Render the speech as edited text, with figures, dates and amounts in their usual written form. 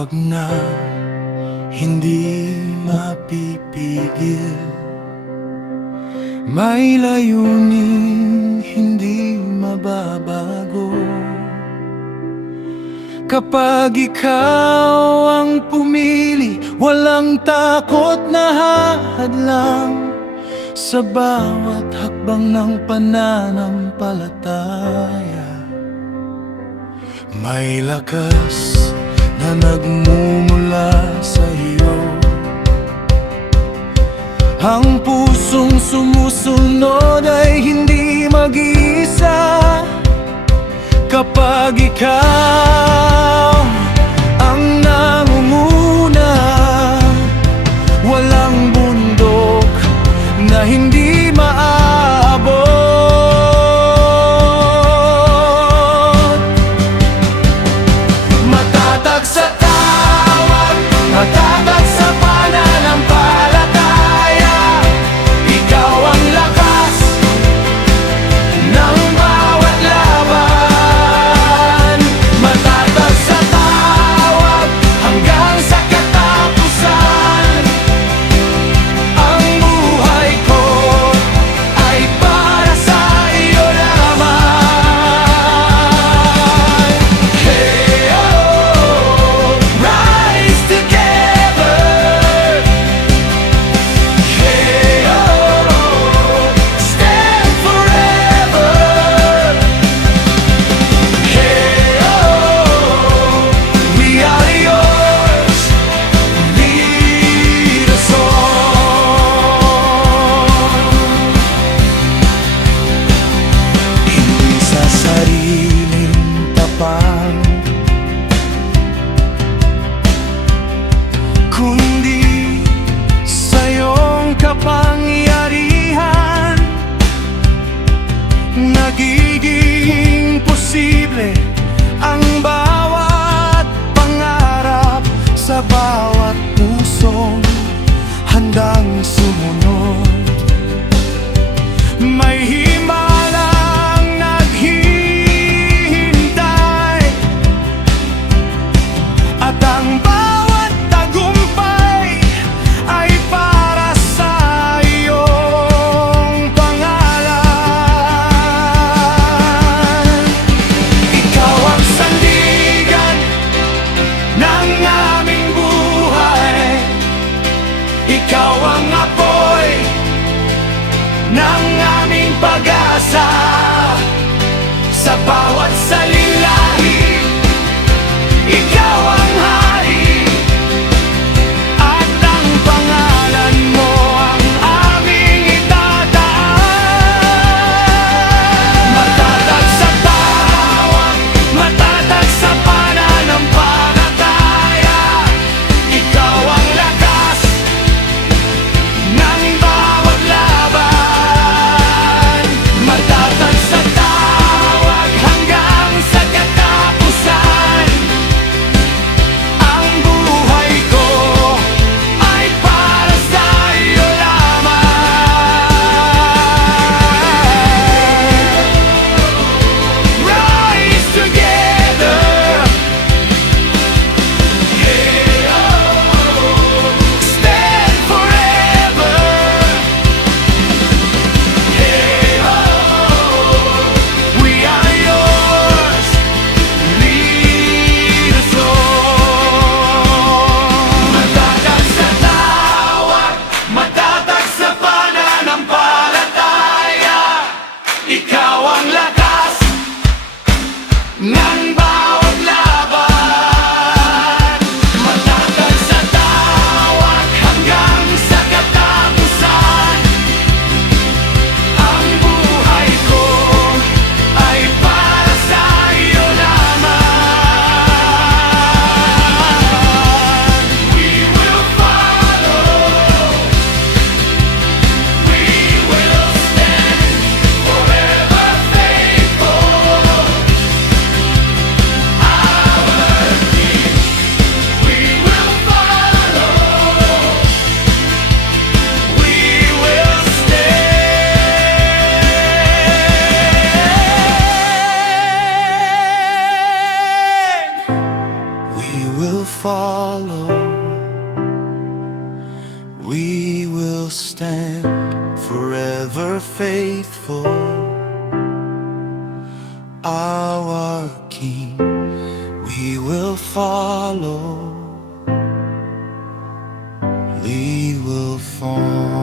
tawag na hindi mapipigil, may layuning hindi mababago. Kapag ikaw ang pumili, walang takot na hadlang sa bawat hakbang ng pananampalataya. May lakas na nagmumula sa iyo, ang pusong sumusunod ay hindi mag-iisa. Kapag ikaw ang nangunguna, walang bundok na hindi maaabot. Matatag sa tawag, matatag sa pananampalataya, ikaw ang lakas ng bawat laban. Matatag sa tawag hanggang sa katapusan. Ang buhay ko ay para sa iyo naman. Hey, oh, rise together. Hey, oh, stand forever. Hey, oh, we are yours, lead us on. Hindi sa sariling tapang, kundi sa iyong kapangyarihan, nagiging posible ang bawat pangarap sa bawat pusong handang sumunod. May himalang naghihintay, at ang bawat tagumpay ay para sa iyong pangalan. Ikaw ang sandigan ng aming buhay, ikaw ang apoy ng aming pag-asa. Sa bawat salilahi, ikaw ang hari, at ang pangalan mo ang aming itataas. Matatag sa tawag, matatag sa pananampalataya, ikaw ang lakas ng bawat laban. Matatag ever faithful, our King, we will follow, we will follow.